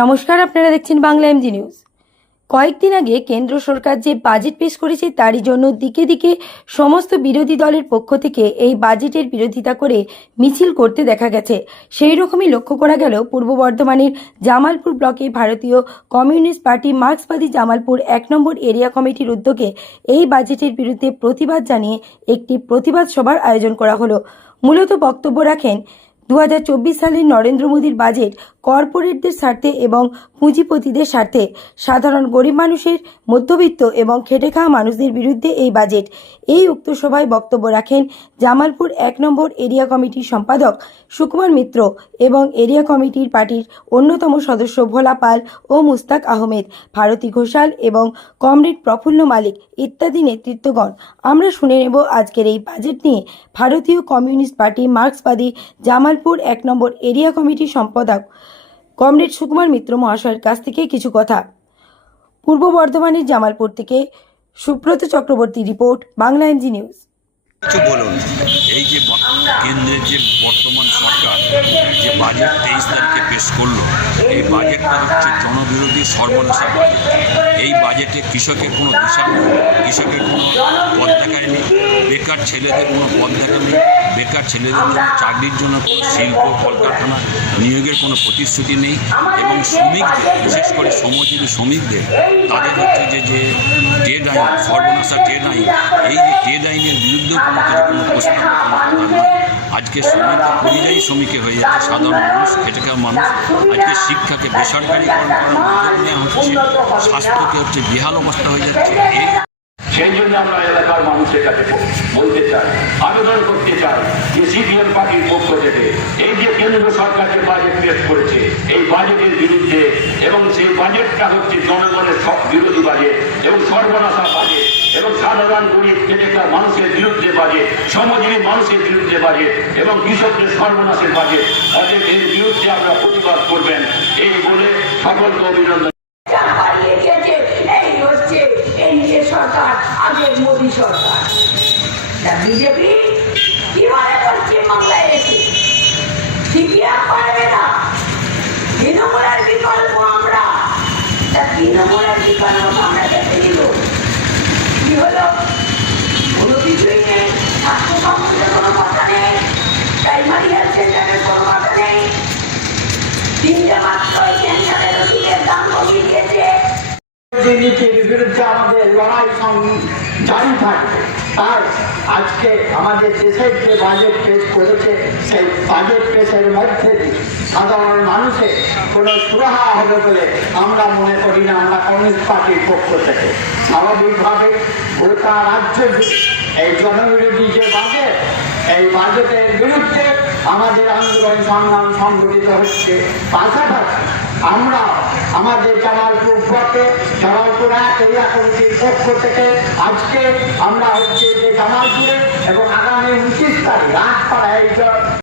নমস্কার, আপনারা দেখছেন বাংলা এমজি নিউজ কয়েকদিন আগে কেন্দ্র সরকার যে বাজেট পেশ করেছে, তারই জন্য দিকে দিকে সমস্ত বিরোধী দলের পক্ষ থেকে এই বাজেটের বিরোধিতা করে মিছিল করতে দেখা গেছে। সেই রকমই লক্ষ্য করা গেল পূর্ব বর্ধমানের জামালপুর ব্লকে ভারতীয় কমিউনিস্ট পার্টি মার্ক্সবাদী জামালপুর এক নম্বর এরিয়া কমিটির উদ্যোগে এই বাজেটের বিরুদ্ধে প্রতিবাদ জানিয়ে একটি প্রতিবাদ সভার আয়োজন করা হলো। মূলত বক্তব্য রাখেন দু হাজার চব্বিশ সালের নরেন্দ্র মোদীর বাজেট কর্পোরেটদের স্বার্থে এবং পুঁজিপতিদের স্বার্থে। সাধারণ গরিব মানুষের মধ্যবিত্ত এবং খেটে খাওয়া মানুষদের বিরুদ্ধে এই বাজেট। এই উক্ত সভায় বক্তব্য রাখেন জামালপুর এক নম্বর এরিয়া কমিটির সম্পাদক সুকুমার মিত্র এবং এরিয়া কমিটির পার্টির অন্যতম সদস্য ভোলা পাল ও মুস্তাক আহমেদ, ভারতী ঘোষাল এবং কমরেড প্রফুল্ল মালিক ইত্যাদি নেতৃত্বগণ। আমরা শুনে নেব আজকের এই বাজেট নিয়ে। ভারতীয় কমিউনিস্ট পার্টি মার্ক্সবাদী জামালপুর এক নম্বর এরিয়া কমিটির সম্পাদক কমরেড সুকুমার মিত্র মহাশয়ের কাছ থেকে কিছু কথা। পূর্ব বর্ধমানের জামালপুর থেকে Subrata Chakraborty report, Bangla MG news. বলুন, এই যে কেন্দ্রের যে বর্তমান সরকার, যে বাজেট তেইশ তারিখে পেশ করল, এই বাজেটটা হচ্ছে জনবিরোধী সর্বনাশা বাজেট। এই বাজেটে কৃষকের কোনো দিশা নেই, কৃষকের কোনো পদ দেখায়নি বেকার ছেলেদের কোনো পদ দেখায়নি বেকার ছেলেদের জন্য, চাকরির জন্য কোনো শিল্প, কলকারখানা নিয়োগের কোনো প্রতিশ্রুতি নেই এবং শ্রমিকদের, বিশেষ করে শ্রমজীবী শ্রমিকদের, তাদের হচ্ছে যে যে ট্রেড আইন সর্বনাশা ট্রেড আইন এই যে ট্রেড আইনের বিরুদ্ধেও কোনো কিছু কোনো প্রস্তাব আজকে শ্রমিকরা পরিযায়ী শ্রমিকে হয়ে যাচ্ছে, সাধারণ মানুষ খেটে মানুষ। আজকে শিক্ষাকে বেসরকারিকরণ করার উদ্যোগ নেওয়া হচ্ছে, স্বাস্থ্যকে হচ্ছে বেহাল অবস্থা হয়ে যাচ্ছে, এই সেই জন্য আমরা এলাকার মানুষের কাছে বলতে চাই, আবেদন করতে চাই যে সিপিএম পার্টির পক্ষ থেকে এই যে কেন্দ্র সরকার যে বাজেট পেশ করেছে, এই বাজেটের বিরুদ্ধে এবং সেই বাজেটটা হচ্ছে জনগণের সব বিরোধী বাজেট এবং সর্বনাশা বাজেট এবং সাধারণ গরিব খাওয়া মানুষের বিরুদ্ধে বাজেট শ্রমজীবী মানুষের বিরুদ্ধে বাজেট এবং কৃষকদের সর্বনাশের বাজেট এর বিরুদ্ধে আমরা প্রতিবাদ করবেন, এই বলে সকলকে অভিনন্দন। তা বিজেপি কি মনে করছে বাংলায় এসে সিপিএম পারবে না। তৃণমূলের বিকল্প আমরা। তা তৃণমূলের বিকল্প আমরা দেখে নিল কি হলো? কোনো কিছুই নেই। স্বাস্থ্য সম্বন্ধে কোনো কথা নেই। প্রাইমারি হেলথ সেন্টারের কোনো কথা নেই। তিনটে মাত্র ক্যান্সারের ওষুধের দাম কমিয়ে দিয়েছে। বিরুদ্ধে আমাদের লড়াই জারি থাকবে। তাই আজকে আমাদের দেশের যে বাজেট পেশ করেছে, সেই বাজেট পেশের মধ্যে সাধারণ মানুষের কোনো সুরাহা হবে বলে আমরা মনে করি না, আমরা কমিউনিস্ট পার্টির পক্ষ থেকে। স্বাভাবিকভাবে গোটা রাজ্য এই জনবিরোধী যে বাজেট এই বাজেটের বিরুদ্ধে আমাদের আন্দোলন সংগ্রাম সংগঠিত হচ্ছে পাশাপাশি আমরা আমাদের জামালপুর ব্লকে জামালপুর এরিয়া কমিটির পক্ষ থেকে আজকে আমরা হচ্ছে যে জামালপুরে এবং আগামী উনত্রিশ তারিখ এই জ-